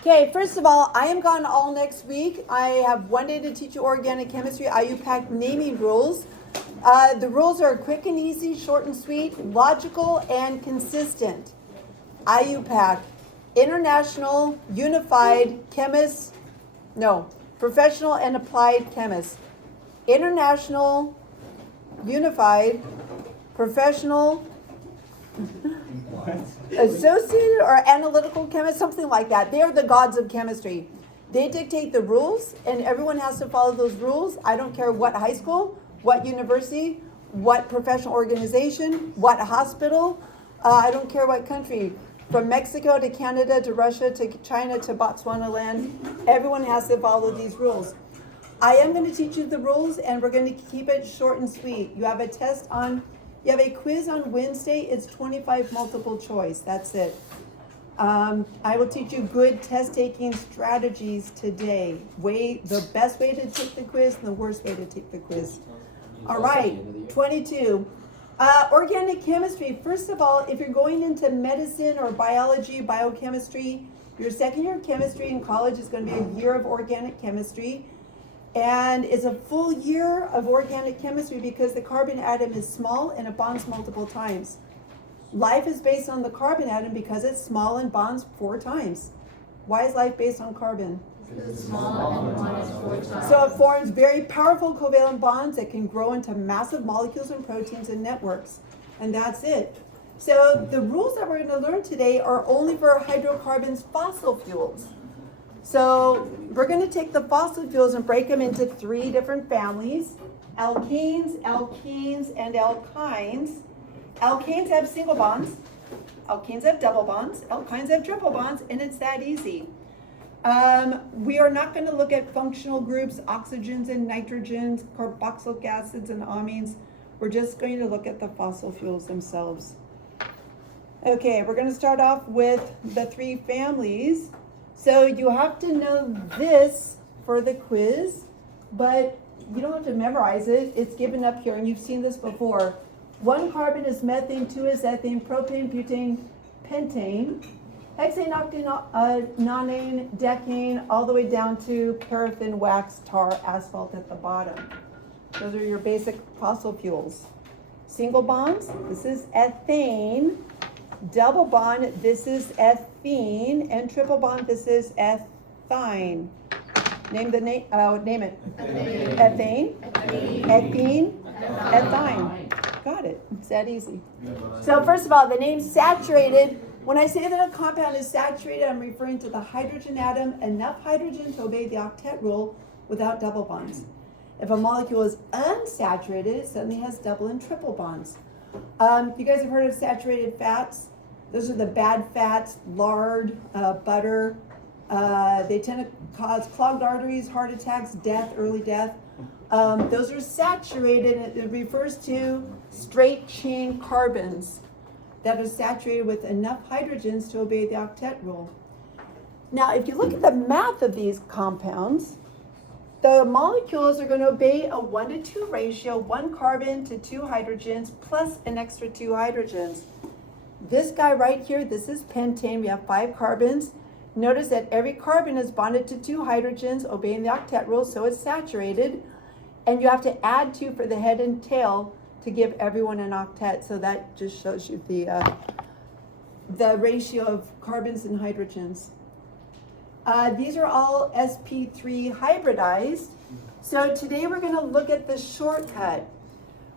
Okay, first of all, I am gone all next week. I have one day to teach you organic chemistry, IUPAC naming rules. The rules are quick and easy, short and sweet, logical and consistent. IUPAC, International Unified Chemists, no, Professional and Applied Chemists. International Unified Professional Associated or analytical chemists, something like that. They are the gods of chemistry. They dictate the rules, and everyone has to follow those rules. I don't care what high school, what university, what professional organization, what hospital. I don't care what country. From Mexico to Canada to Russia to China to Botswana land, everyone has to follow these rules. I am going to teach you the rules, and we're going to keep it short and sweet. You have a quiz on Wednesday. It's 25 multiple choice. That's it. I will teach you good test taking strategies today. The best way to take the quiz and the worst way to take the quiz. All right, 22. Organic chemistry. First of all, if you're going into medicine or biology, biochemistry, your second year of chemistry in college is going to be a year of organic chemistry. And it's a full year of organic chemistry because the carbon atom is small and it bonds multiple times. Life is based on the carbon atom because it's small and bonds 4 times. Why is life based on carbon? It's small and bonds 4 times. So it forms very powerful covalent bonds that can grow into massive molecules and proteins and networks. And that's it. So the rules that we're going to learn today are only for hydrocarbons, fossil fuels. So we're going to take the fossil fuels and break them into 3 different families: alkanes, alkenes, and alkynes. Alkanes have single bonds, alkenes have double bonds, alkynes have triple bonds, and it's that easy. We are not going to look at functional groups, oxygens and nitrogens, carboxylic acids and amines. We're just going to look at the fossil fuels themselves. Okay, we're going to start off with the 3 families. So you have to know this for the quiz, but you don't have to memorize it. It's given up here, and you've seen this before. 1 carbon is methane, 2 is ethane, propane, butane, pentane, hexane, octane, nonane, decane, all the way down to paraffin, wax, tar, asphalt at the bottom. Those are your basic fossil fuels. Single bonds, this is ethane. Double bond, this is ethene, and triple bond, this is ethyne. Name it. Ethane, ethene, ethyne. Got it. It's that easy. So first of all, the name saturated. When I say that a compound is saturated, I'm referring to the hydrogen atom, enough hydrogen to obey the octet rule without double bonds. If a molecule is unsaturated, it suddenly has double and triple bonds. You guys have heard of saturated fats? Those are the bad fats, lard, butter. They tend to cause clogged arteries, heart attacks, death, early death. Those are saturated, and it refers to straight chain carbons that are saturated with enough hydrogens to obey the octet rule. Now, if you look at the math of these compounds, the molecules are going to obey a 1-to-2 ratio, 1 carbon to 2 hydrogens plus an extra 2 hydrogens. This guy right here, this is pentane. We have 5 carbons. Notice that every carbon is bonded to 2 hydrogens, obeying the octet rule, so it's saturated. And you have to add 2 for the head and tail to give everyone an octet. So that just shows you the ratio of carbons and hydrogens. These are all sp3 hybridized. So today we're going to look at the shortcut.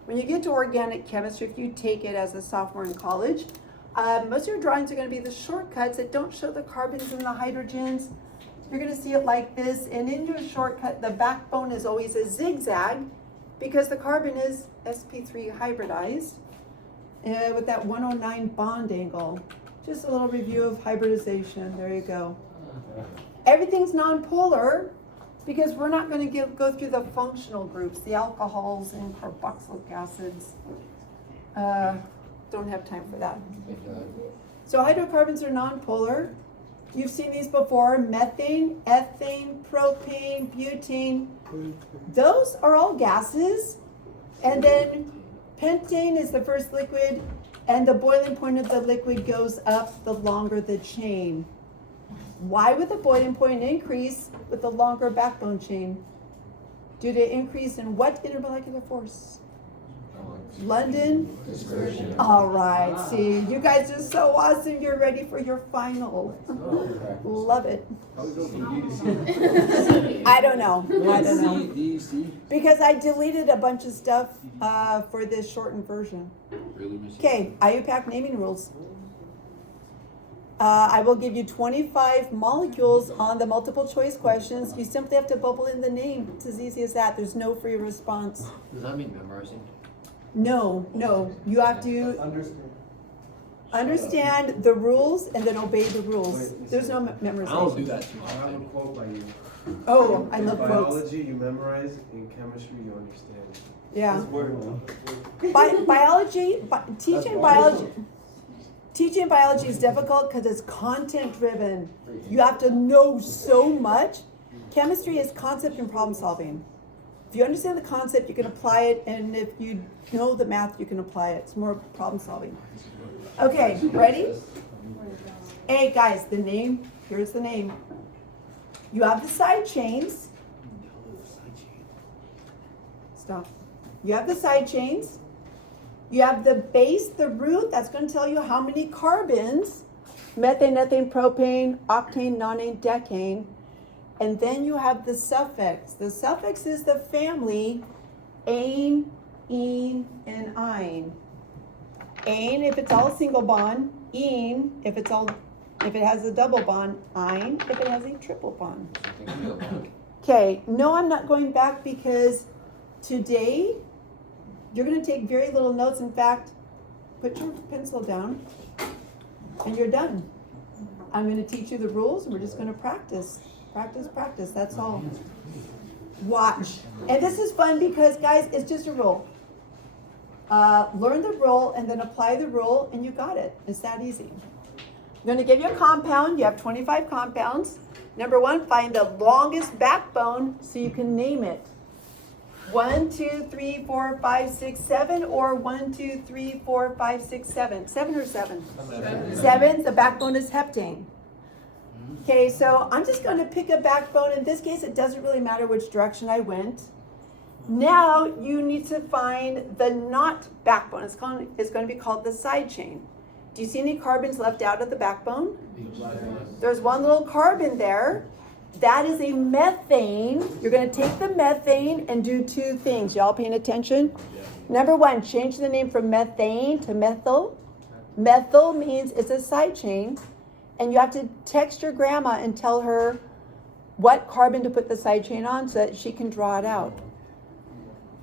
When you get to organic chemistry, if you take it as a sophomore in college, most of your drawings are going to be the shortcuts that don't show the carbons and the hydrogens. You're going to see it like this, and into a shortcut, the backbone is always a zigzag because the carbon is sp3 hybridized with that 109 bond angle. Just a little review of hybridization. There you go. Everything's nonpolar because we're not going to go through the functional groups, the alcohols and carboxylic acids. Don't have time for that. So hydrocarbons are nonpolar. You've seen these before: methane, ethane, propane, butane. Those are all gases. And then pentane is the first liquid, and the boiling point of the liquid goes up the longer the chain. Why would the boiling point increase with a longer backbone chain? Due to increase in what intermolecular force? London? Dispersion. All right, see, you guys are so awesome. You're ready for your final. Love it. I don't know. Because I deleted a bunch of stuff for this shortened version. Okay, IUPAC naming rules. I will give you 25 molecules on the multiple choice questions. You simply have to bubble in the name. It's as easy as that. There's no free response. Does that mean memorizing? No. You have to understand the rules and then obey the rules. There's no memorization. I don't do that too I have a often. quote by you. Oh, I love In quotes. biology, you memorize. In chemistry, you understand. Yeah. Teaching biology is difficult because it's content driven. You have to know so much. Chemistry is concept and problem solving. If you understand the concept, you can apply it, and if you know the math, you can apply it. It's more problem solving. Okay, ready? Hey guys, the name, here's the name. You have the side chains. Stop. You have the side chains. You have the base, the root, that's going to tell you how many carbons, methane, ethane, propane, octane, nonane, decane. And then you have the suffix. The suffix is the family, ane, ene, and ine. Ane if it's all single bond, ene if it has a double bond, ine if it has a triple bond. Okay, no, I'm not going back because today you're going to take very little notes. In fact, put your pencil down and you're done. I'm going to teach you the rules and we're just going to practice. Practice, that's all. Watch. And this is fun because, guys, it's just a rule. Learn the rule and then apply the rule and you got it. It's that easy. I'm going to give you a compound. You have 25 compounds. Number 1, find the longest backbone so you can name it. 1, 2, 3, 4, 5, 6, 7, or 1, 2, 3, 4, 5, 6, 7. 7 or 7? 7. The backbone is heptane. Okay, so I'm just going to pick a backbone. In this case, it doesn't really matter which direction I went. Now you need to find the not backbone. It's going to be called the side chain. Do you see any carbons left out of the backbone? There's one little carbon there. That is a methane. You're going to take the methane and do 2 things. Y'all paying attention? Number 1, change the name from methane to methyl. Methyl means it's a side chain. And you have to text your grandma and tell her what carbon to put the side chain on so that she can draw it out.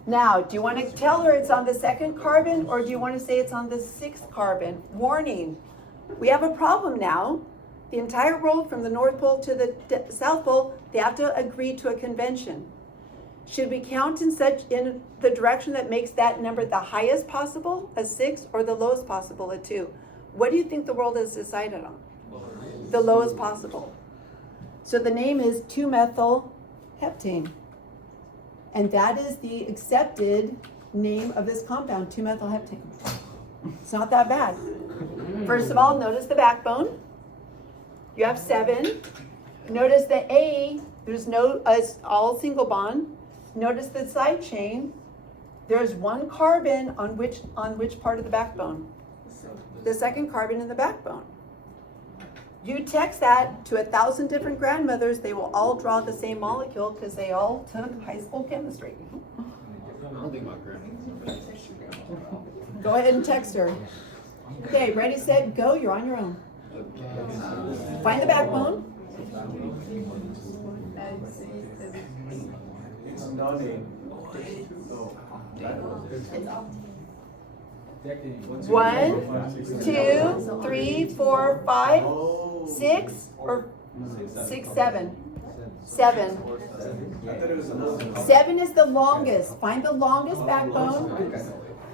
Now, do you want to tell her it's on the 2nd carbon or do you want to say it's on the 6th carbon? Warning, we have a problem now. The entire world from the North Pole to the South Pole, they have to agree to a convention. Should we count in the direction that makes that number the highest possible, a 6, or the lowest possible, a 2? What do you think the world has decided on? The lowest possible. So the name is 2-methyl heptane. And that is the accepted name of this compound, 2-methyl heptane. It's not that bad. First of all, notice the backbone. You have 7. Notice the A, there's no, it's all single bond. Notice the side chain. There's 1 carbon on which part of the backbone? The 2nd carbon in the backbone. You text that to 1,000 different grandmothers, they will all draw the same molecule because they all took high school chemistry. I don't think my grandmother. Go ahead and text her. Okay, ready, set, go, you're on your own. Find the backbone. It's nonane. Oh. 1, 2, 3, 4, 5, 6, or 6, 7. 7. 7 is the longest. Find the longest backbone.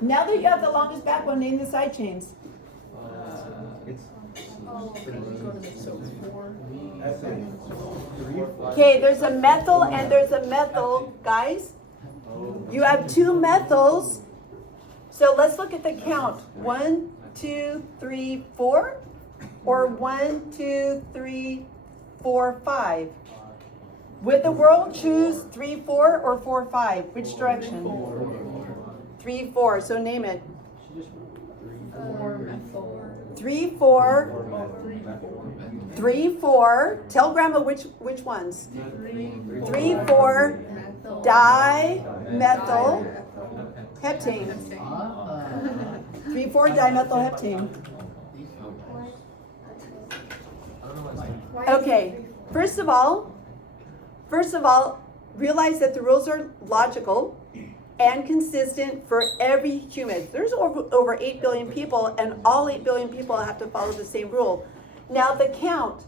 Now that you have the longest backbone, name the side chains. Okay, there's a methyl and there's a methyl, guys. You have 2 methyls. So let's look at the count. 1, 2, 3, 4, or 1, 2, 3, 4, 5. Would the world choose 3, 4 or 4, 5? Which direction? 3, 4. So name it. 3, 4. 3, 4. Tell Grandma which ones. 3, 4. Dimethyl heptane. 3, 4 dimethyl heptane. Okay. First of all, realize that the rules are logical and consistent for every human. There's over 8 billion people, and all 8 billion people have to follow the same rule. Now the count,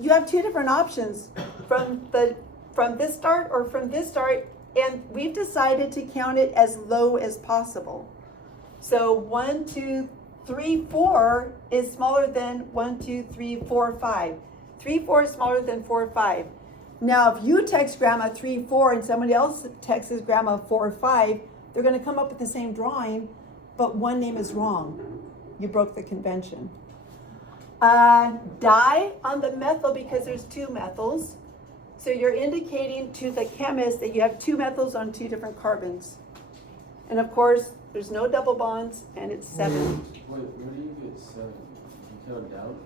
you have two different options from this start or from this start, and we've decided to count it as low as possible. So 1, 2, 3, 4 is smaller than 1, 2, 3, 4, 5. 3, 4 is smaller than 4, 5. Now, if you text Grandma 3, 4 and somebody else texts Grandma 4, 5, they're going to come up with the same drawing, but one name is wrong. You broke the convention. Di on the methyl because there's 2 methyls. So you're indicating to the chemist that you have 2 methyls on 2 different carbons. And of course, there's no double bonds, and it's 7. Wait, where do you get 7? You count down?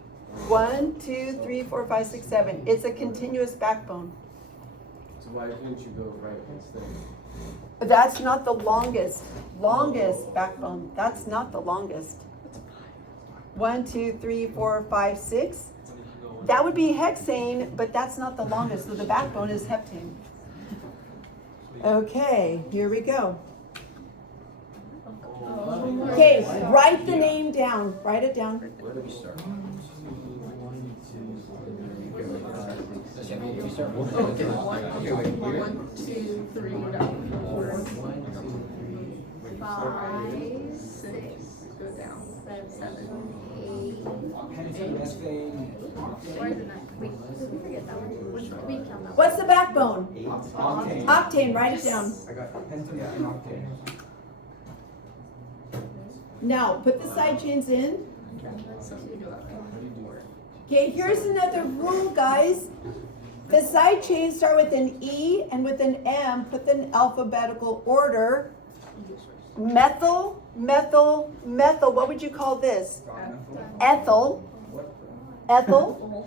1, 2, 3, 4, 5, 6, 7. It's a continuous backbone. So why couldn't you go right instead? That's not the longest backbone. That's not the longest. 1, 2, 3, 4, 5, 6. That would be hexane, but that's not the longest. So the backbone is heptane. Okay, here we go. Okay, write the name down. Write it down. Where do we start? We start 1, 2, 3, 4, 5, 6, go down, 7, 8. Why did we forget that one? Which we count that? What's the backbone? Octane. Octane, write it down. I got Hampton and octane. Now, put the side chains in. Okay, here's another rule, guys. The side chains start with an E and with an M, put them in alphabetical order. Methyl, methyl, methyl. What would you call this? Ethyl. Ethyl.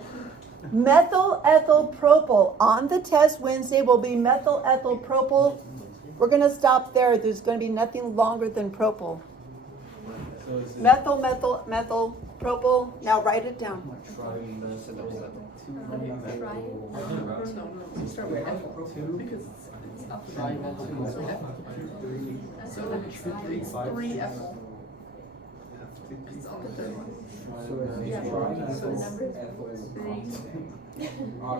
Methyl ethyl propyl. On the test Wednesday will be methyl ethyl propyl. We're going to stop there. There's going to be nothing longer than propyl. So is it Methyl, methyl, methyl, propyl. Now write it down. Start with ethyl, because it's up. So it's 3 ethyl. It's all the third one. Yeah, so the number is 3.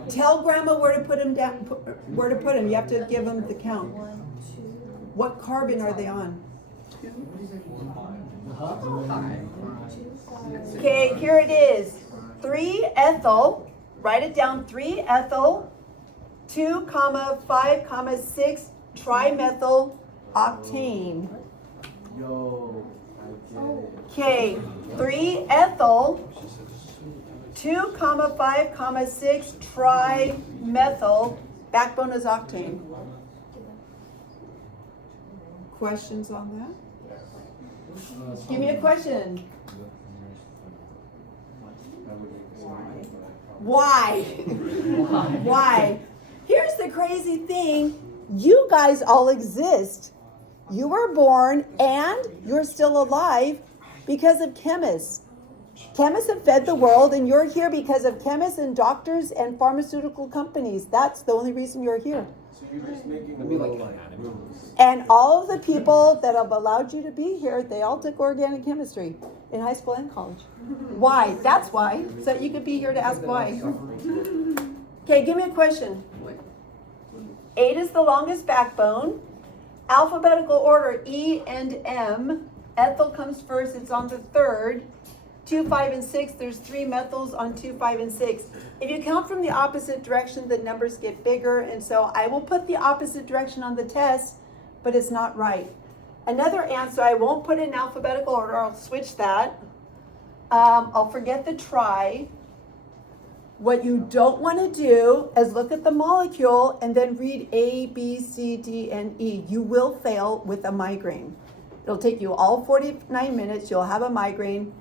Tell Grandma where to put them down. Where to put them. You have to give them the count. What carbon are they on? 5. Okay, here it is. 3 ethyl. Write it down. 3 ethyl. 2, 5, 6 trimethyl octane. Yo, I get it. Okay, 3 ethyl. 2, 5, 6 trimethyl. Backbone is octane. Questions on that? Give me a question. Why? Why? Here's the crazy thing. You guys all exist. You were born and you're still alive because of chemists. Chemists have fed the world, and you're here because of chemists and doctors and pharmaceutical companies. That's the only reason you're here. So you're just making Maybe little like rules. And all of the people that have allowed you to be here, they all took organic chemistry in high school and college. Why? That's why. So that you could be here to ask why. Okay, give me a question. 8 is the longest backbone. Alphabetical order, E and M. Ethyl comes first, it's on the 3rd. 2, 5, and 6, there's 3 methyls on 2, 5, and 6. If you count from the opposite direction, the numbers get bigger, and so I will put the opposite direction on the test, but it's not right. Another answer, I won't put in alphabetical order, I'll switch that. I'll forget the tri. What you don't want to do is look at the molecule and then read A, B, C, D, and E. You will fail with a migraine. It'll take you all 49 minutes. You'll have a migraine,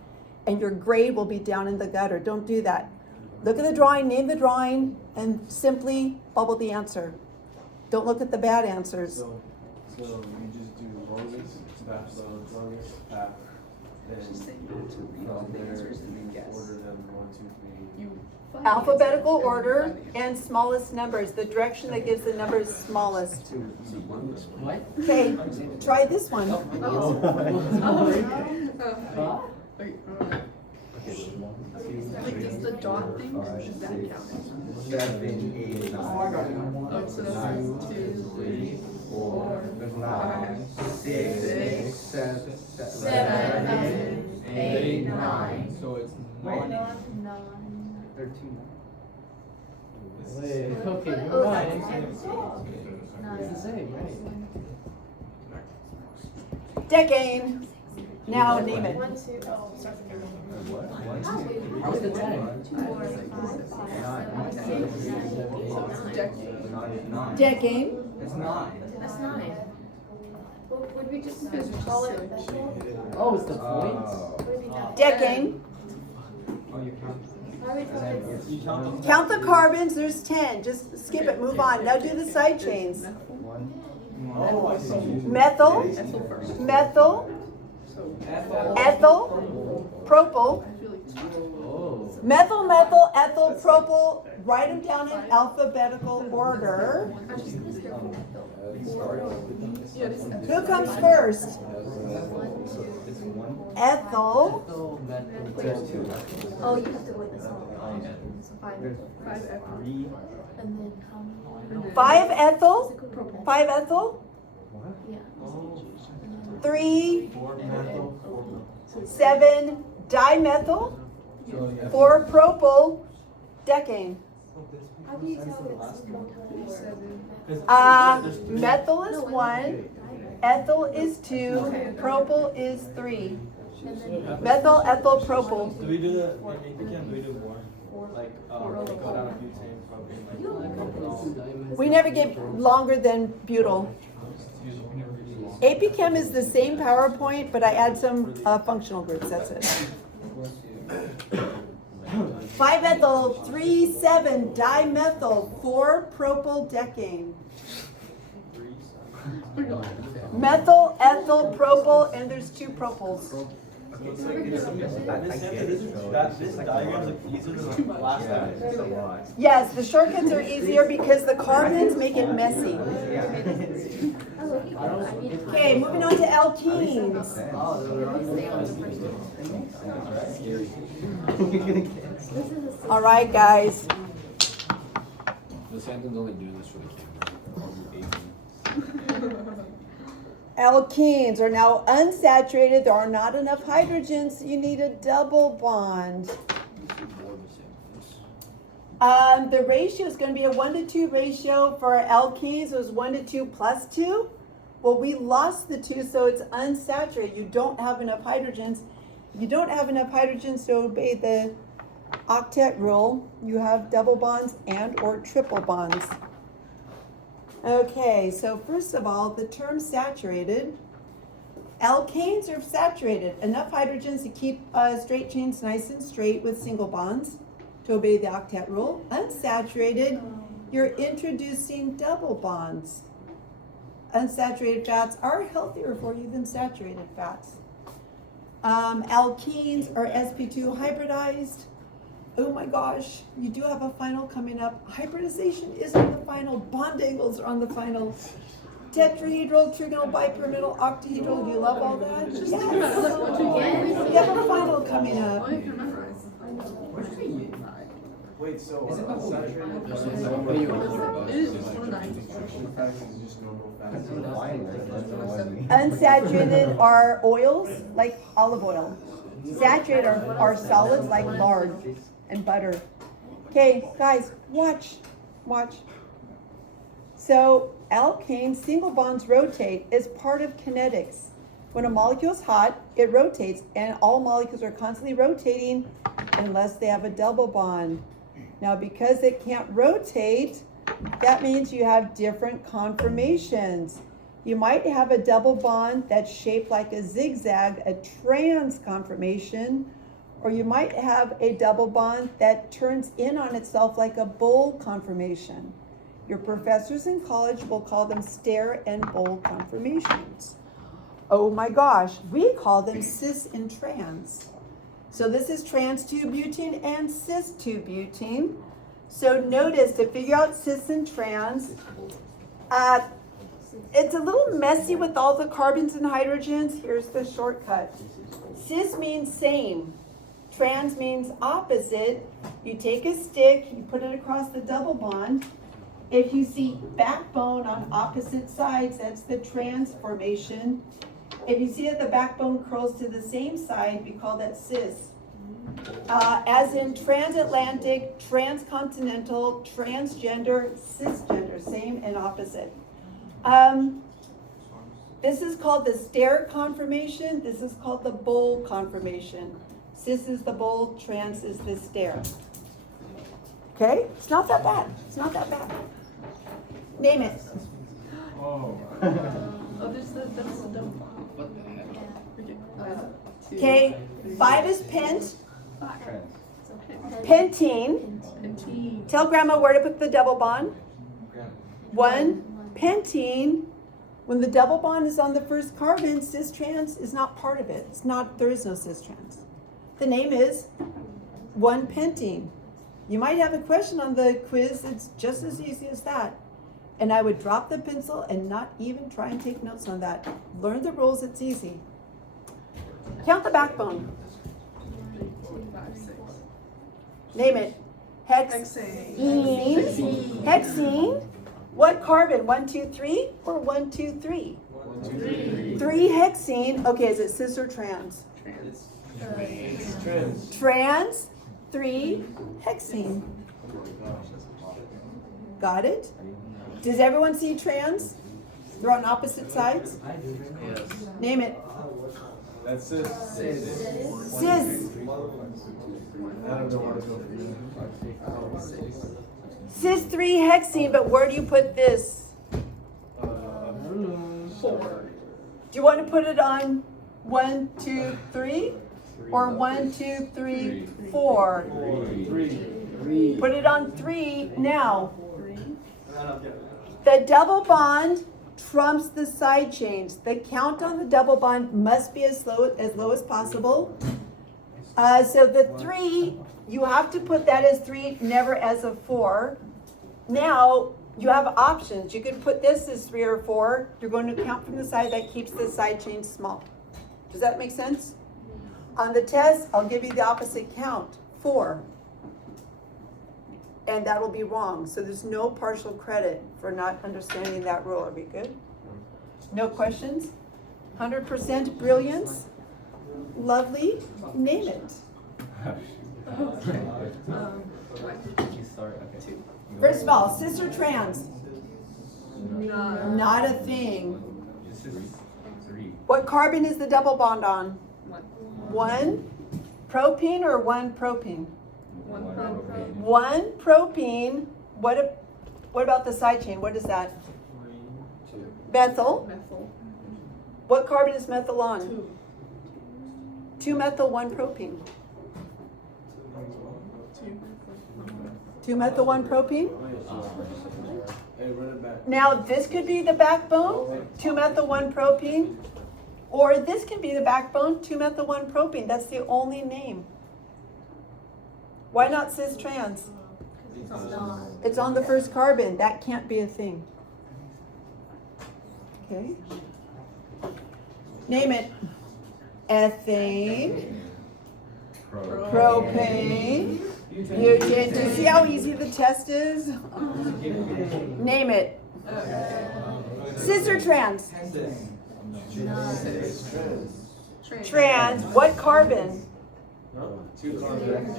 and your grade will be down in the gutter. Don't do that. Look at the drawing, name the drawing, and simply bubble the answer. Don't look at the bad answers. So you just do longest, fast, longest, path, then from there, you order them 1, 2, 3. Alphabetical order and smallest numbers. The direction that gives the numbers smallest. What? Okay, try this one. Like, does the dot thing, should that count? 7, 8, 9. Oh, so that's 2, 3, 4, 5, 6, 7, 8, 9. So it's 9. 13. Okay, Oh, you're that's right. It's It's the same, right? Decade. Now name it. 1, 2, oh, sorry. How's the time? 2, 4, 5, 6, 7, 8, 9. Decade. It's 9. That's 9. Well, would we just call it Bethel? Oh, it's the points? Would it be not? Decade. Oh, you count. Why would we call it? Count the carbons. There's 10. Just skip it. Move on. Now do the side chains. 1. Methyl. Ethyl first. Methyl. Ethyl. Propyl. I feel like Oh. Methyl, methyl, ethyl, propyl. Write them down in alphabetical order. I'm just gonna start with Bethel. yeah, it's Who comes first? Ethyl. Oh, metal. Oh, you have to go with this one. So 5. 5 ethyl. And then how many? 5 ethyl. Propyl. 5 ethyl. Yeah. 3, 7 dimethyl. 4 propyl. Decane. How do you tell it's Methyl is 1. Ethyl is 2. Propyl is 3. Methyl, ethyl, propyl. Do we do the APChem? Do we do more? Like, we go down a few things, We never get longer than butyl. AP Chem is the same PowerPoint, but I add some functional groups, that's it. 5 ethyl, 3, 7 dimethyl, 4 propyl decane. Methyl, ethyl, propyl, and there's 2 propyls. This diagram is easier than the last time. Yes, the shortcuts are easier because the carbons make it messy. Okay, moving on to alkenes. All right, guys. The Hampton's only doing this for the camera. Alkenes are now unsaturated. There are not enough hydrogens. You need a double bond. The ratio is going to be a 1 to 2 ratio. For alkenes, it was 1 to 2 plus 2. Well, we lost the 2, so it's unsaturated. You don't have enough hydrogens. If you don't have enough hydrogens to obey the octet rule, you have double bonds and or triple bonds. Okay, so first of all, the term saturated. Alkanes are saturated. Enough hydrogens to keep straight chains nice and straight with single bonds to obey the octet rule. Unsaturated, you're introducing double bonds. Unsaturated fats are healthier for you than saturated fats. Alkenes are sp2 hybridized. Oh my gosh, you do have a final coming up. Hybridization is on the final. Bond angles are on the final. Tetrahedral, trigonal, bipyramidal, octahedral. You love all that? Yes. You have a final coming up. Well, you can memorize. Wait, so Is it unsaturated? It is just 1 9. Fat is just normal fat. Unsaturated are oils like olive oil. Saturated are solids like lard and butter. Okay, guys, watch. So alkane single bonds rotate is part of kinetics. When a molecule is hot, it rotates, and all molecules are constantly rotating unless they have a double bond. Now, because it can't rotate, that means you have different conformations. You might have a double bond that's shaped like a zigzag, a trans conformation, or you might have a double bond that turns in on itself like a bowl conformation. Your professors in college will call them stair and bowl conformations. Oh my gosh, we call them cis and trans. So this is trans 2-butene and cis 2-butene. So notice, to figure out cis and trans, it's a little messy with all the carbons and hydrogens. Here's the shortcut. Cis means same. Trans means opposite. You take a stick, you put it across the double bond. If you see backbone on opposite sides, that's the trans formation. If you see that the backbone curls to the same side, we call that cis. As in transatlantic, transcontinental, transgender, cisgender, same and opposite. This is called the stair conformation. This is called the bowl conformation. Cis is the bowl, trans is the stair. Okay? It's not that bad. It's not that bad. Name it. Oh, that's the double. What the heck? Okay, 5 is pent, Trans. pentene. Pentene. Tell grandma where to put the double bond. 1, pentene. When the double bond is on the first carbon, cis trans is not part of it. It's not, there is no cis trans. The name is 1-pentene. You might have a question on the quiz. It's just as easy as that. And I would drop the pencil and not even try and take notes on that. Learn the rules, it's easy. Count the backbone. 3, 4, 5, 6. Name it. Hexene. Hexene. What carbon? 1, 2, 3 or 1, 2, 3? 3 hexene. Okay, is it cis or trans? Trans. 3 hexene. Got it? Does everyone see trans? They're on opposite sides? Yes. Name it. That's it. Cis. I don't know where to go for you. Cis 3 hexene, but where do you put this? 4. Do you want to put it on 1, 2, 3? Or 1, 2, 3, 4? 3. Put it on 3 now. 3. The double bond trumps the side chains. The count on the double bond must be as low as possible. So the 3, you have to put that as 3, never as a 4. Now, you have options. You could put this as 3 or 4. You're going to count from the side. That keeps the side chain small. Does that make sense? On the test, I'll give you the opposite count, 4. And that'll be wrong. So there's no partial credit for not understanding that rule. Are we good? No questions? 100% brilliance? Lovely? Name it. Okay. Sorry, okay. First of all, cis or trans? No. Not a thing. This is 3. What carbon is the double bond on? 1. 1 propene or 1 propene? 1 propane. 1 propene. What about the side chain? What is that? Methyl. Methyl. What carbon is methyl on? 2. 2 methyl, 1 propene. 2. 2 methyl, 1 propene. Hey, run it back. Now this could be the backbone, 2 methyl, 1 propene. Or this can be the backbone, 2 methyl, 1 propene. That's the only name. Why not cis trans? It's on the first carbon. That can't be a thing. Okay. Name it. Ethane, propane, butane. Do you see how easy the test is? Name it. Cis or trans? Trans. What carbon? No? 2 carbons.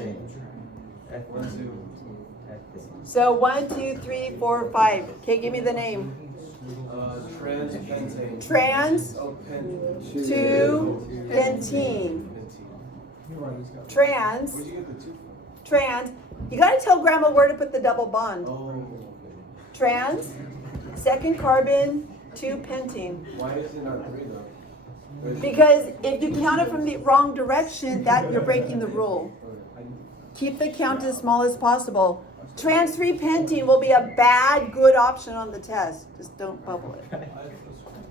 1, 2. So 1, 2, 3, 4, 5. Okay, give me the name. Trans-pentane. Trans Oh, pen. 2 pentene. Trans. Where'd you get the 2 from? Trans. You gotta tell grandma where to put the double bond. Oh, Trans, second carbon, 2-pentene. why is it not 3 though? Or is it- Because if you count it from the wrong direction, that you're breaking the rule. Keep the count as small as possible. Trans 3-pentene will be a bad, good option on the test. Just don't bubble it.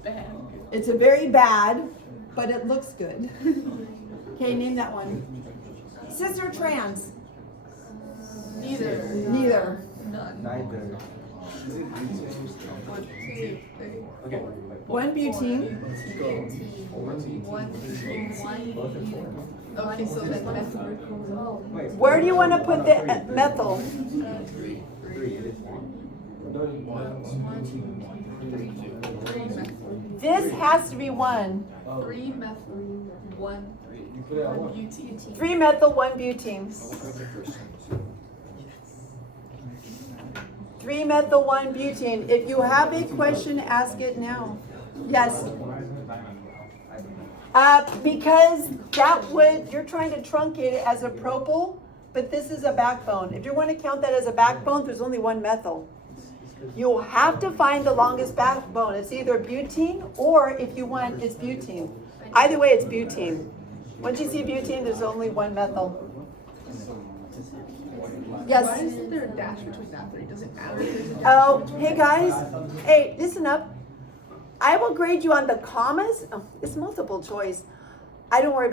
Bad. It's a very bad, but it looks good. Okay, name that one. Cis or trans? Neither. Neither. None. Neither. Is it butane? 1, 2, 3. Okay. 1 butene. One. Both are 4. Okay, so then methyl. Wait. Where do you want to put the methyl? 3. 3. It is 1. No, 3 methyl. This has to be 1. 3 methyl. 1. You put it at 1. butene. 3 methyl, 1 butene. 3 methyl, 1 butene. If you have a question, ask it now. Yes. Because that would, you're trying to truncate it as a propyl, but this is a backbone. If you want to count that as a backbone, there's only 1 methyl. You'll have to find the longest backbone. It's either butene or if you want, it's butene. Either way, it's butene. Once you see butene, there's only 1 methyl. Yes. Why isn't there a dash between that 3? Does it matter if there's a dash? Oh, hey guys, hey, listen up. I will grade you on the commas. Oh, it's multiple choice. Don't worry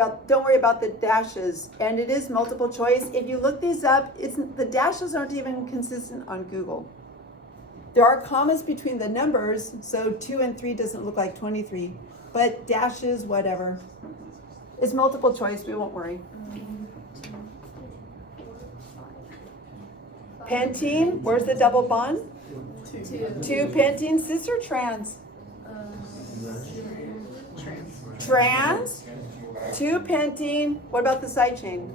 about the dashes, and it is multiple choice. If you look these up, the dashes aren't even consistent on Google. There are commas between the numbers, so 2 and 3 doesn't look like 23, but dashes, whatever. It's multiple choice. We won't worry. Pentene, where's the double bond? 2 pentene, cis or trans? Trans, 2 pentene. What about the side chain?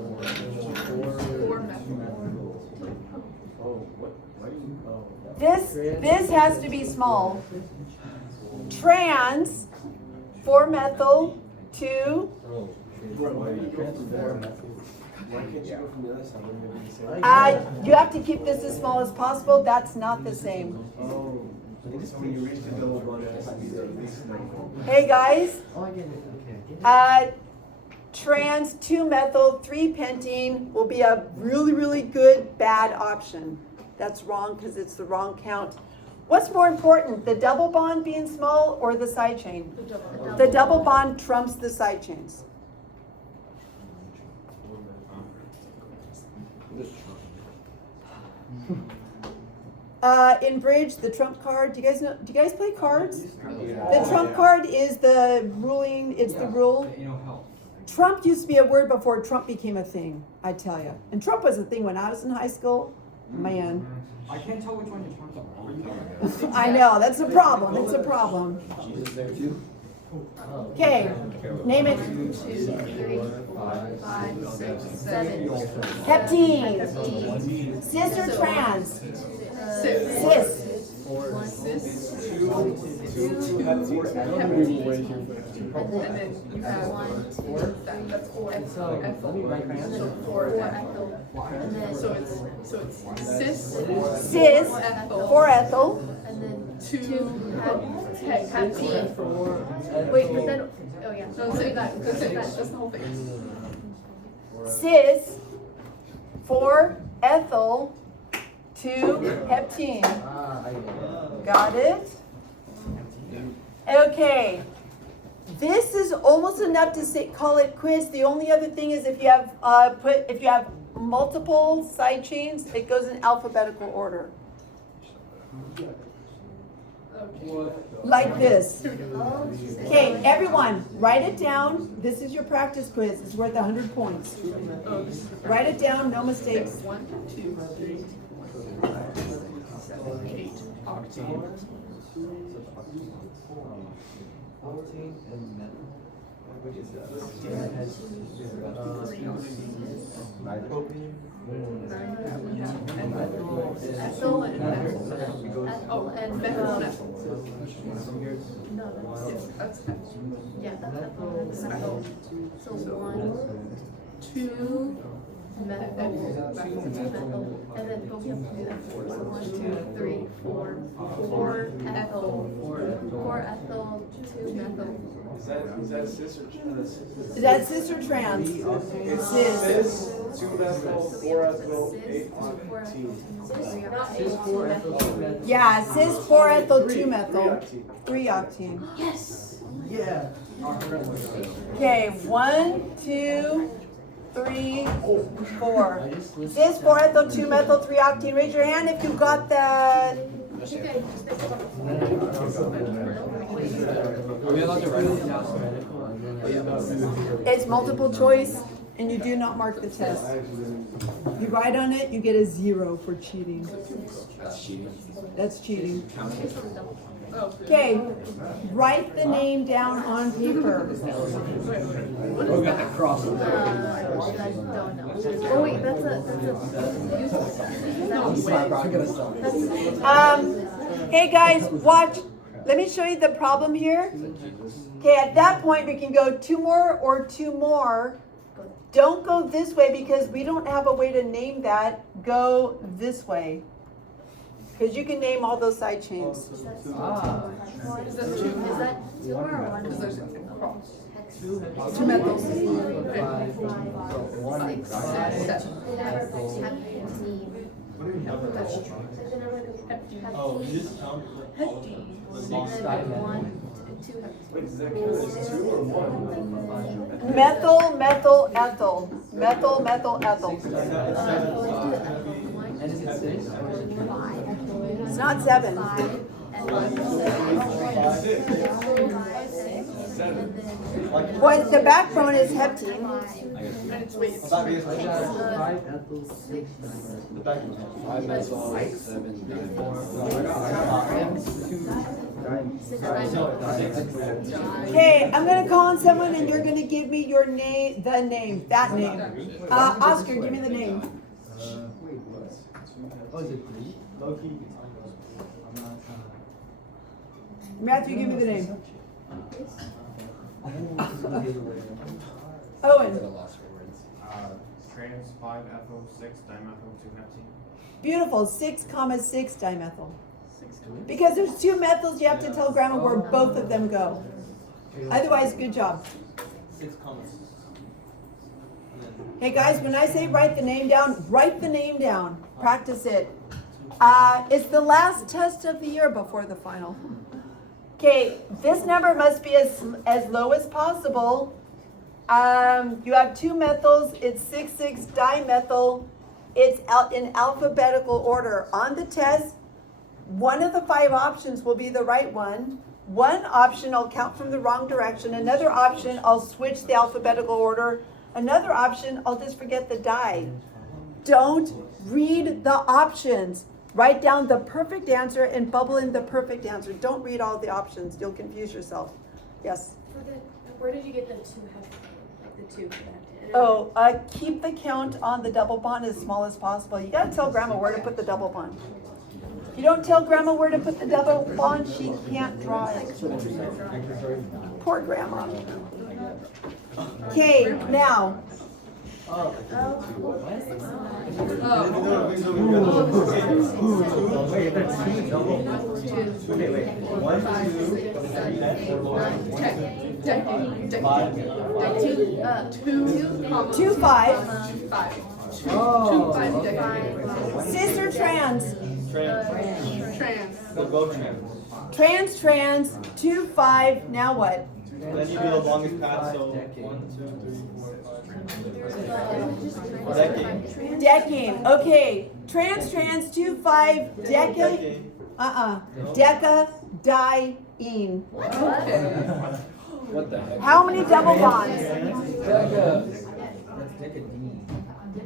4 methyl. Oh, what? Why do you? Oh. This has to be small. Trans, 4 methyl, 2. Why do you go from there? Why can't you go from the other side? Wouldn't it be the same? You have to keep this as small as possible. That's not the same. Oh, so when you reach the double bond, it has to be the least number. Hey guys, Oh, I get it. Okay. trans 2 methyl 3 pentene will be a really, really good bad option. That's wrong because it's the wrong count. What's more important, the double bond being small or the side chain? The double bond trumps the side chains. In bridge, the trump card. Do you guys know? Do you guys play cards? The trump card is the ruling. It's the rule. Trump used to be a word before Trump became a thing. I tell you. And Trump was a thing when I was in high school. Man, I can't tell which one you're talking about. I know that's a problem. It's a problem. Okay, name it. 2, 3, 4, 5, 6, 7. Heptene. Cis or trans? Cis. Cis. And then you have that's 4 ethyl. So 4 ethyl. So it's cis. Cis. 4 ethyl. 4 ethyl. And then 2 heptene. wait, but then oh yeah. No, that's it. That's it. That's the whole thing. Cis. 4 ethyl. 2 heptene. Ah, I get it. Got it? Okay. This is almost enough to say, call it quiz. The only other thing is if you have multiple side chains, it goes in alphabetical order. Like this. Okay, everyone, write it down. This is your practice quiz. It's worth 100 points. Write it down, no mistakes. 1, 2, 3, 4, 5, 6, 7, 8. Octane. Octane and metal. Which is that? Has 3 octane. propane. And ethyl and methyl. Oh, and methyl and ethyl. No, Yes, that's ethyl. yeah, that's Methyl. so 1, 2 methyl, and then but we have to do that for 1, 2, 3, 4, 4 ethyl, 4 ethyl, 2 methyl. Is that cis or trans? Is that cis or trans? Cis. Cis, 2 methyl, 4 ethyl, 8 octene. Yeah, cis 4 ethyl 2 methyl 3 octene. Yes. Yeah. Okay, 1, 2, 3, 4. Cis 4 ethyl 2 methyl 3 octene. Raise your hand if you got that. Are we allowed to write it down? It's multiple choice, and you do not mark the test. You write on it, you get a 0 for cheating. That's cheating. That's cheating. Okay, write the name down on paper. We got the cross. I don't know. Oh wait, that's a Hey guys, watch. Let me show you the problem here. Okay, at that point we can go 2 more or 2 more. Don't go this way because we don't have a way to name that. Go this way. Because you can name all those side chains. Is that 2 or 1? Because there's a cross. 2 methyls. Oh, you just count Wait, does that count as 2 or 1? Methyl, methyl, ethyl. Methyl, methyl, ethyl. It's not 7. What the backbone is heptene. Okay, I'm gonna call on someone and you're gonna give me your name, that name. Oscar, give me the name. Loki. Matthew, give me the name. Owen. Trans 5 ethyl 6 dimethyl 2 heptene. Beautiful. 6, 6 dimethyl. Because there's 2 methyls, you have to tell grandma where both of them go. Otherwise, good job. 6 commas. Hey guys, when I say write the name down, write the name down. Practice it. It's the last test of the year before the final. Okay, this number must be as low as possible. You have 2 methyls, it's 6,6 dimethyl. It's in alphabetical order. On the test, one of the 5 options will be the right one. One option I'll count from the wrong direction. Another option I'll switch the alphabetical order. Another option I'll just forget the die. Don't read the options. Write down the perfect answer and bubble in the perfect answer. Don't read all the options. You'll confuse yourself. Yes? Where did you get the 2 like the 2 for that? Oh, keep the count on the double bond as small as possible. You gotta tell grandma where to put the double bond. If you don't tell grandma where to put the double bond, she can't draw it. Poor grandma. Okay, now. Two, 5. Cis or trans? Trans, 2, 5. Now what? Then you do the longest path, so 1, 2, 3, 4, 5. Decade. Okay. Trans, 2, 5. Decade. Deca, diene. What the heck? How many double bonds?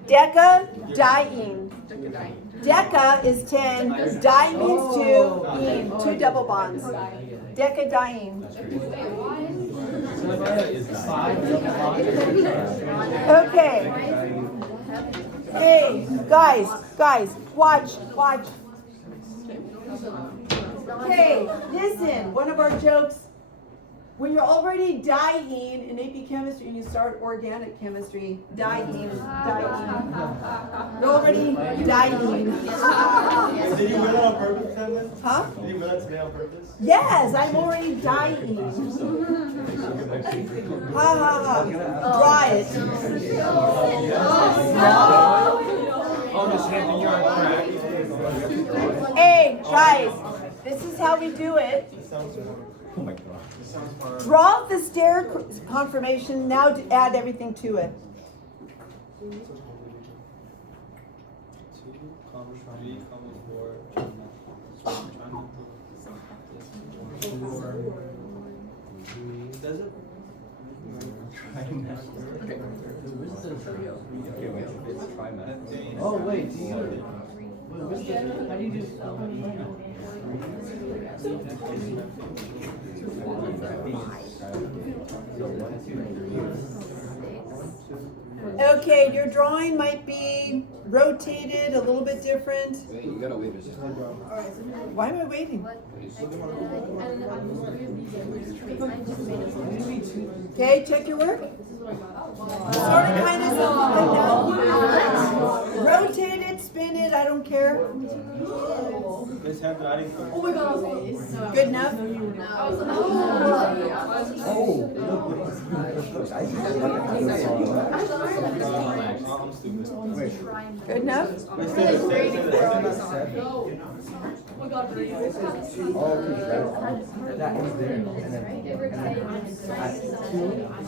Deca, diene. Deca is 10. Di means 2. Ene, 2 double bonds. Deca, diene. Okay. Hey, guys, watch. Okay, listen, one of our jokes. When you're already dying in AP chemistry and you start organic chemistry, dying. You're already dying. Did you wear that on purpose, Kevin? Huh? Did you wear that today on purpose? Yes, I'm already dying. Ha ha ha. Try it. Oh, Miss Hampton, you're on crack. Hey, guys, this is how we do it. Oh my god. Draw the stair conformation, now to add everything to it. 2, 3, 4, does it? Oh, wait, do you? How do you do? Okay, your drawing might be rotated a little bit different. Wait, you gotta wait a second. Why am I waiting? Okay, check your work. Sort of, kind of, something like that. Rotate it, spin it, I don't care. Miss Hampton, I didn't. Oh my god. Good enough? I'm stupid. Good enough? That is there. And then at 2,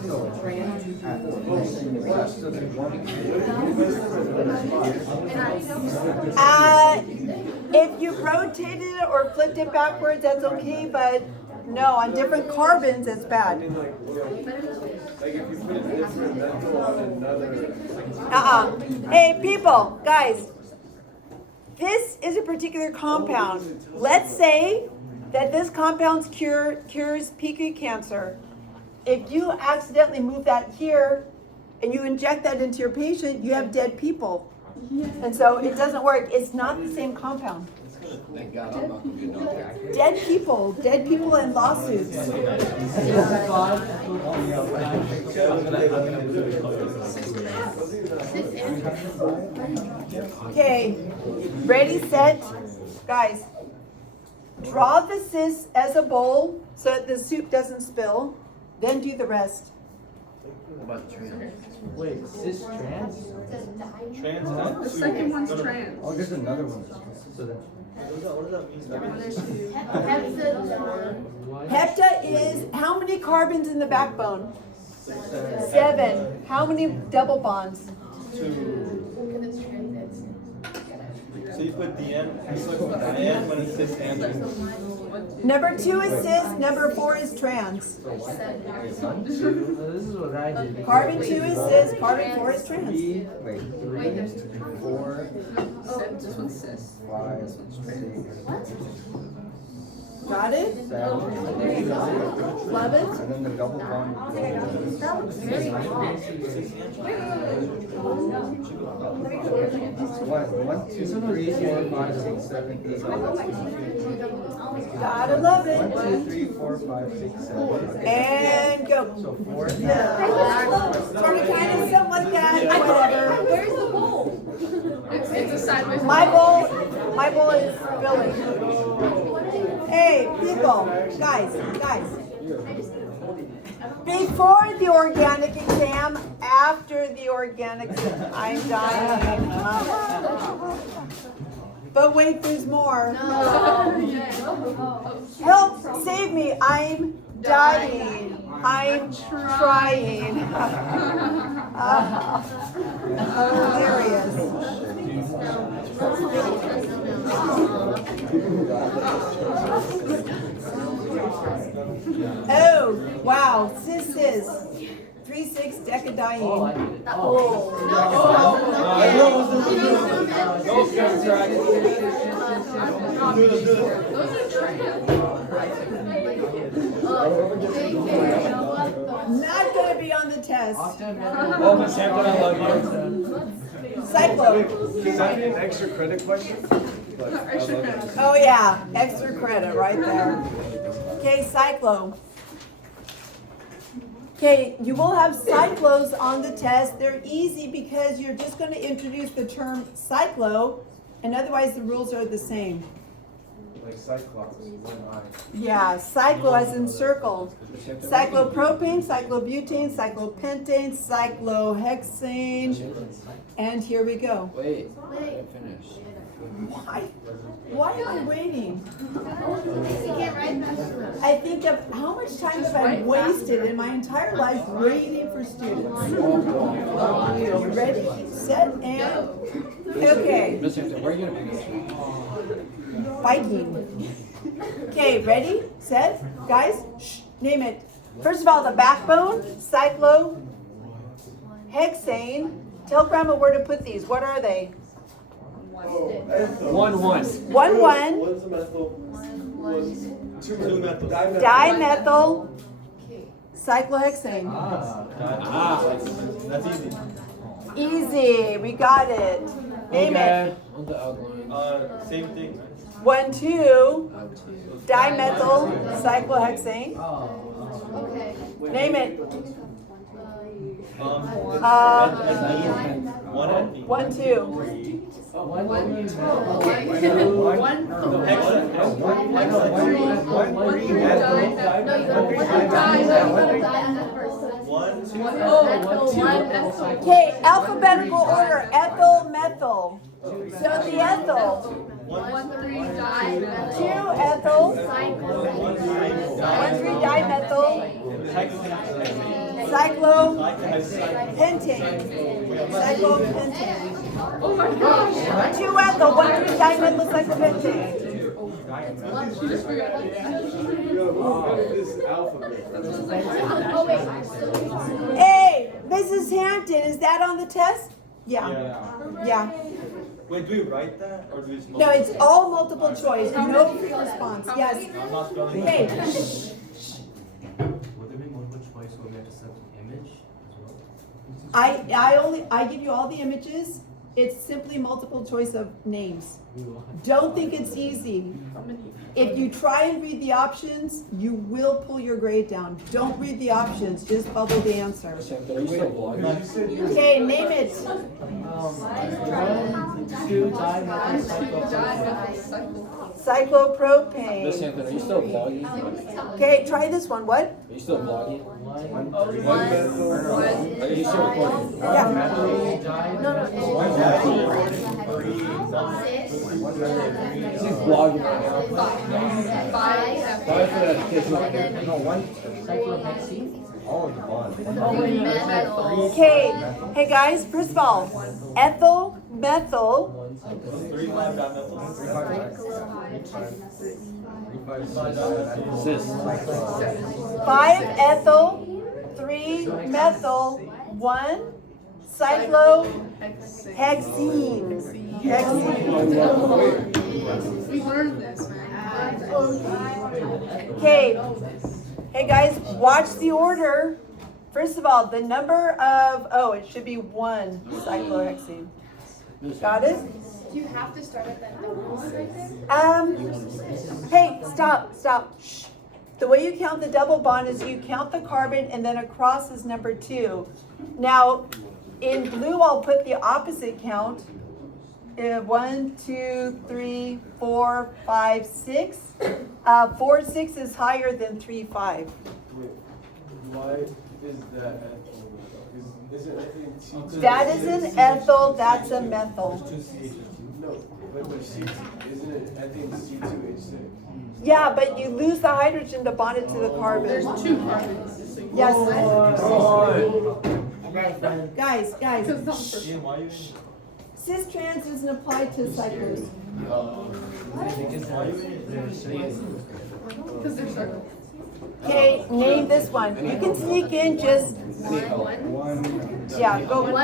so If you rotated it or flipped it backwards, that's okay, but no, on different carbons, it's bad. Like if you put a different metal on another. Hey, people, guys, this is a particular compound. Let's say that this compound cures pecan cancer. If you accidentally move that here and you inject that into your patient, you have dead people. And so it doesn't work. It's not the same compound. Thank God I'm not gonna be a doctor. Dead people and lawsuits. Okay, ready, set, guys. Draw the cis as a bowl so that the soup doesn't spill. Then do the rest. wait, cis trans? Trans. The second one's trans. Oh, there's another one. So then. What does that mean? Hepta is how many carbons in the backbone? 7. How many double bonds? 2. So you put DN, you put DN when it's cis and. Number 2 is cis, number 4 is trans. This is what I did. Carbon 2 is cis, carbon 4 is trans. 3, 4, This one's cis. 5, 6, Got it? 7. Love it? And then the double bond. One, 2, 3, 4, 5, 6, 7, 8. Gotta love it. 1, 2, 3, 4, 5, 6, 7. And go. So 4. Sort of, kind of, something like that, whatever. Where's the bowl? It's a sideways. My bowl is filling. Hey, people, guys. Before the organic exam, after the organic exam, I'm dying. But wait, there's more. Help, save me, I'm dying. I'm trying. Hilarious. Oh, wow, cis is 3,6 decadiene. Not gonna be on the test. Oh, Miss Hampton, I love you. Cyclo. Can that be an extra credit question? Oh yeah, extra credit right there. Okay, cyclo. Okay, you will have cyclos on the test. They're easy because you're just going to introduce the term cyclo, and otherwise the rules are the same. Like Cyclops, one eye. Yeah, cyclo as in circle. Cyclopropane, cyclobutane, cyclopentane, cyclohexane, and here we go. Wait, I didn't finish. Why? Why am I waiting? You can't write that. I think of how much time have I wasted in my entire life waiting for students. Ready, set, and okay. Miss Hampton, where are you gonna pick this? Viking. Okay, ready, set, guys, shh, name it. First of all, the backbone, cyclohexane. Tell Grandma where to put these. What are they? 1, 1. 1, 1. One's a methyl. Two methyl. Dimethyl cyclohexane. That's easy. Easy, we got it. Name it. On the outline. Same thing, right? 1, 2. Dimethyl cyclohexane. Okay. Name it. One 1, 2. Okay, alphabetical order. Ethyl, methyl. So the ethyl. 2 ethyl. 1, 3 dimethyl. Cyclopentane. Cyclopentane. Oh my gosh. 2 ethyl. 1, 3 dimethyl cyclopentane. This alphabet. Oh wait. Hey, Mrs. Hampton, is that on the test? Yeah. Yeah. Wait, do we write that or do we just? No, it's all multiple choice. No free response. Yes. I'm not spelling. Okay. Would there be multiple choice where we have to set an image as well? I give you all the images. It's simply multiple choice of names. Don't think it's easy. If you try and read the options, you will pull your grade down. Don't read the options, just bubble the answer. Miss Hampton, are you still vlogging? Okay, name it. 1, 2 dimethyl Cyclopropane. Miss Hampton, are you still vlogging? Okay, try this one. What? Are you still vlogging? Are you still recording? Yeah. She's vlogging right now. Sorry for that kid's not here. No, one cyclohexene. All of the bonds. Okay. Hey guys, first of all, ethyl, methyl, 3, 5 dimethyl. Sis. 5 ethyl, 3 methyl, 1 cyclohexene. Hexene. We learned this, man. Okay. Hey guys, watch the order. First of all, the number of, it should be 1 cyclohexene. Got it? Do you have to start at that number right there? Hey, stop. Shh. The way you count the double bond is you count the carbon and then across is number 2. Now, in blue, I'll put the opposite count. 1, 2, 3, 4, 5, 6. 4, 6 is higher than 3, 5. Wait, why is that ethyl? Is it C2? That is an ethyl, that's a methyl. No, but isn't it ethane C2H6? Yeah, but you lose the hydrogen to bond it to the carbon. There's 2 carbons. Yes. Okay, Guys. Ian, why are you Cis-trans isn't applied to cycles. Because they're circles. Okay, name this one. You can sneak in just, yeah, go. Go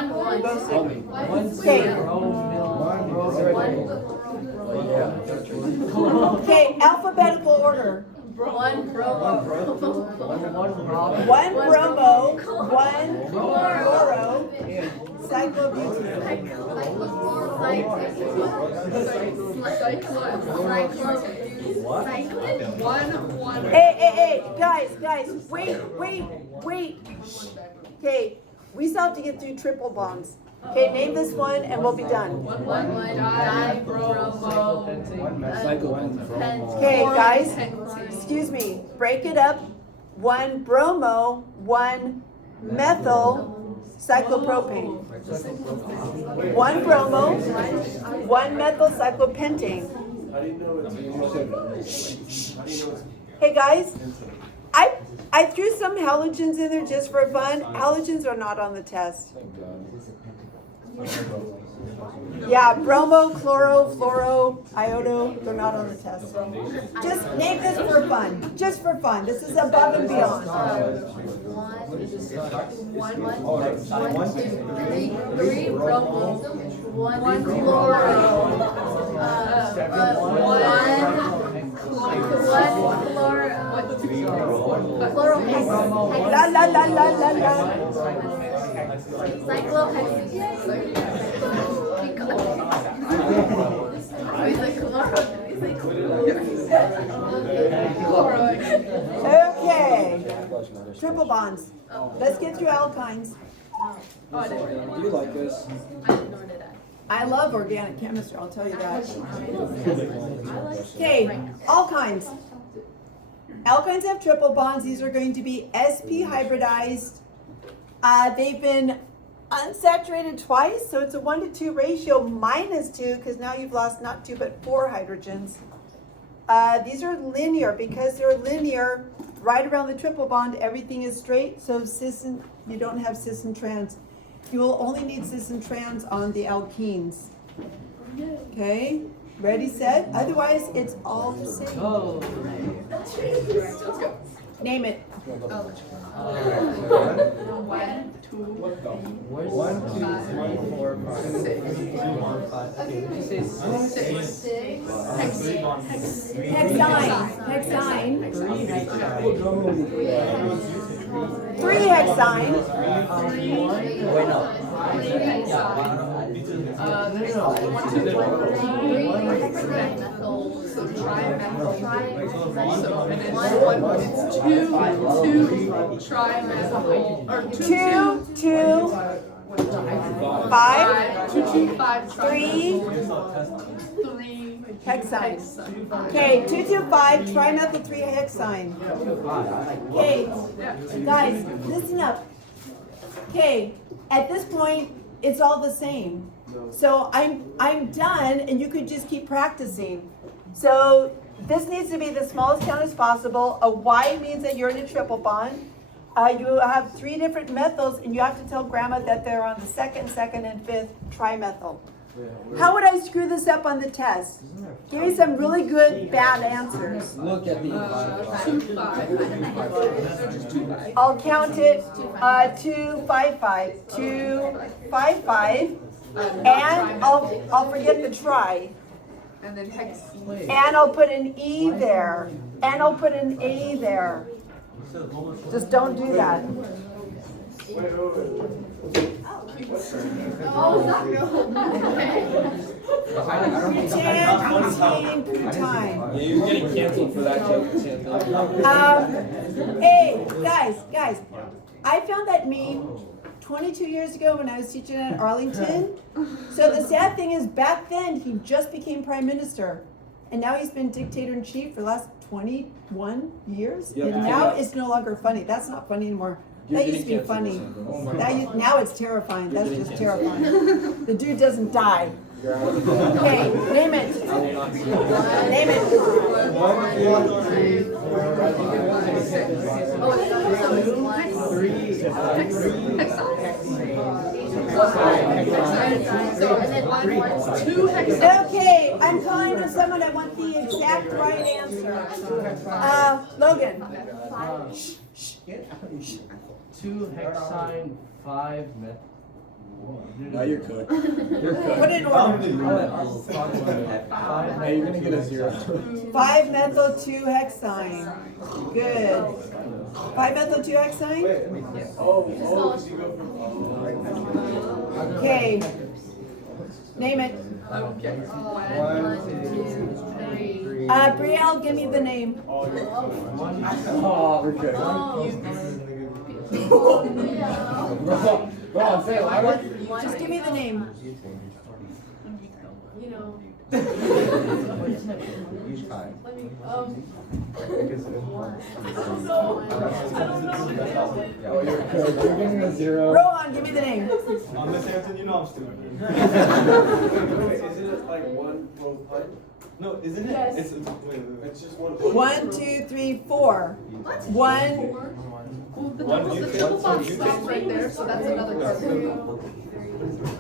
okay. Okay, alphabetical order. 1 bromo. 1 bromo, 1 chloro, cyclobutane. Hey, guys, wait. wait. Okay, we still have to get through triple bonds. Okay, name this one and we'll be done. Okay, guys, excuse me, break it up. 1 bromo, 1 methyl cyclopropane. 1 bromo, 1 methyl cyclopentane. How do you know it's? How do you know it's? Hey guys, I threw some halogens in there just for fun. Halogens are not on the test. Yeah, bromo, chloro, fluoro, iodo, they're not on the test. Just name this for fun. Just for fun. This is above and beyond. 3 bromo, 1 chloro, 1 La la la la la la. Okay. Triple bonds. Let's get through alkynes. Do you like this? I love organic chemistry, I'll tell you that. Okay, alkynes. Alkynes have triple bonds. These are going to be sp hybridized. They've been unsaturated twice, so it's a 1-to-2 ratio -2, because now you've lost not 2 but 4 hydrogens. These are linear. Because they're linear, right around the triple bond, everything is straight, so cis and, you don't have cis and trans. You will only need cis and trans on the alkenes. Okay, ready, set? Otherwise, it's all the same. Name it. 1, 2, 3, 4, 5, 6. Okay, did you say 6? Hexine. 3 hexine. Wait, no. Hexine. Okay, 2,2,5 trimethyl 3 hexine. Okay, guys, listen up. Okay, at this point, it's all the same. So I'm done, and you could just keep practicing. So this needs to be the smallest count as possible. A Y means that you're in a triple bond. You have 3 different methyls, and you have to tell grandma that they're on the second, and 5th trimethyl. How would I screw this up on the test? Give me some really good bad answers. Look at these. I'll count it 2, 5, 5, 2, 5, 5, and I'll forget the tri. And then hex. And I'll put an E there. And I'll put an A there. Just don't do that. Oh, not good. 10, 18 time. Yeah, you're getting canceled for that joke, Chantel. Hey, guys, I found that meme 22 years ago when I was teaching at Arlington. So the sad thing is, back then he just became prime minister, and now he's been dictator-in-chief for the last 21 years. Yep. And now it's no longer funny. That's not funny anymore. That used to be funny. Now it's terrifying. That's just terrifying. The dude doesn't die. Okay, name it. Name it. 2 hex. Okay, I'm calling on someone. I want the exact right answer. Logan. 2 hexine, 5 methyl. Now you're cooked. You're cooked. Put it in order. Now you're gonna get a 0. 5 methyl 2 hexine. Good. 5 methyl 2 hexine? Okay. Name it. Okay. 1, 2, 3. Brielle, give me the name. Oh, we're good. Go on, say it louder. Just give me the name. You know, You try. let me, Oh, you're good. You're getting a 0. Rohan, give me the name. Miss Hampton, you know I'm stupid. Isn't it like one row pipe? No, isn't it? Yes. It's wait. It's just one. 1, 2, 3, 4. 1. well, the triple bond stops right there, so that's another carbon.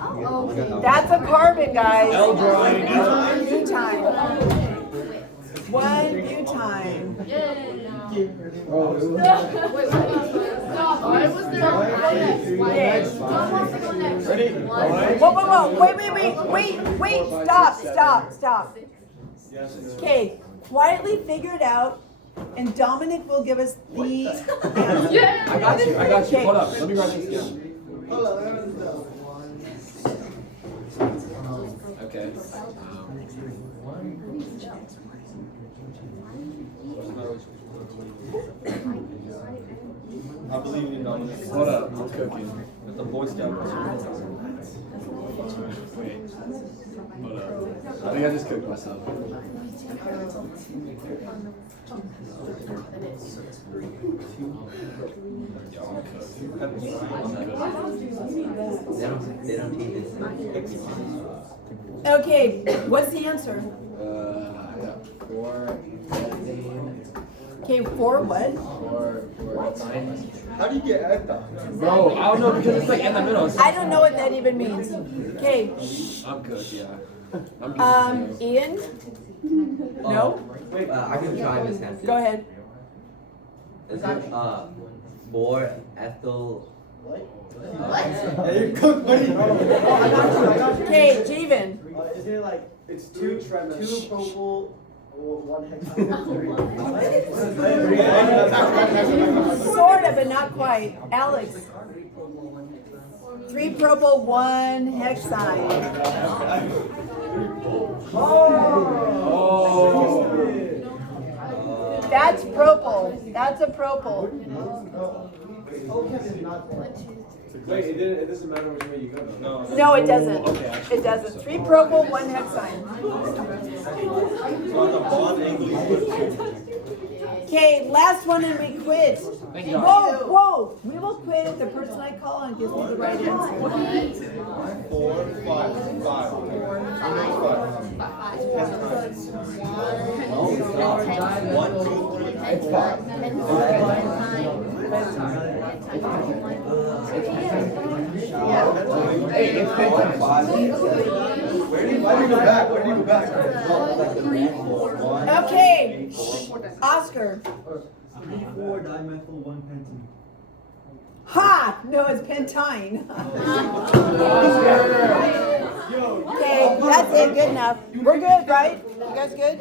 Oh, okay. That's a carbon, guys. L drawing. Butane. 1 butane. Yay! Oh, Wait, why was there? Okay. Who wants to go next? Ready? Whoa. Wait. Stop. Yes. Okay, quietly figure it out, and Dominic will give us the answer. Yeah! I got you. Okay. Hold up. Let me write this down. Hold on, I gotta do that. Okay. I believe in you, Dominic. Hold up. I'm cooking. With the Boy Scout. Wait. Hold up. I think I just cooked myself. Yo, I'm cooked. They don't need this. Okay, what's the answer? Yeah. 4, 17, Okay, 4 what? 4, 9. How do you get at that? Bro, I don't know because it's like in the middle. I don't know what that even means. Okay, I'm cooked, yeah. I'm good. Ian? No? Wait, I can try Miss Hampton. Go ahead. Is it 4 ethyl? Hey, you cook, buddy. Okay, Jeevan. Isn't it like it's two propyl, one hexyl? Sorta, but not quite. Alex. 3 propyl, 1 hexyne. Oh. That's propyl. That's a propyl. Wait, it doesn't matter which way you go. No. No, it doesn't. Okay, It doesn't. 3 propyl, 1 hexyne. Okay, last one and we quit. Thank you. Whoa. We will quit if the person I call on gives me the right answer. 4, 5, 5. One, two, three. It's 5. Hey, it's 10 times. Where do you go back? Okay, Oscar. 3,4-dimethyl 1-pentene. Ha! No, it's pentine. Okay, that's it. Good enough. We're good, right? You guys good?